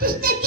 Just take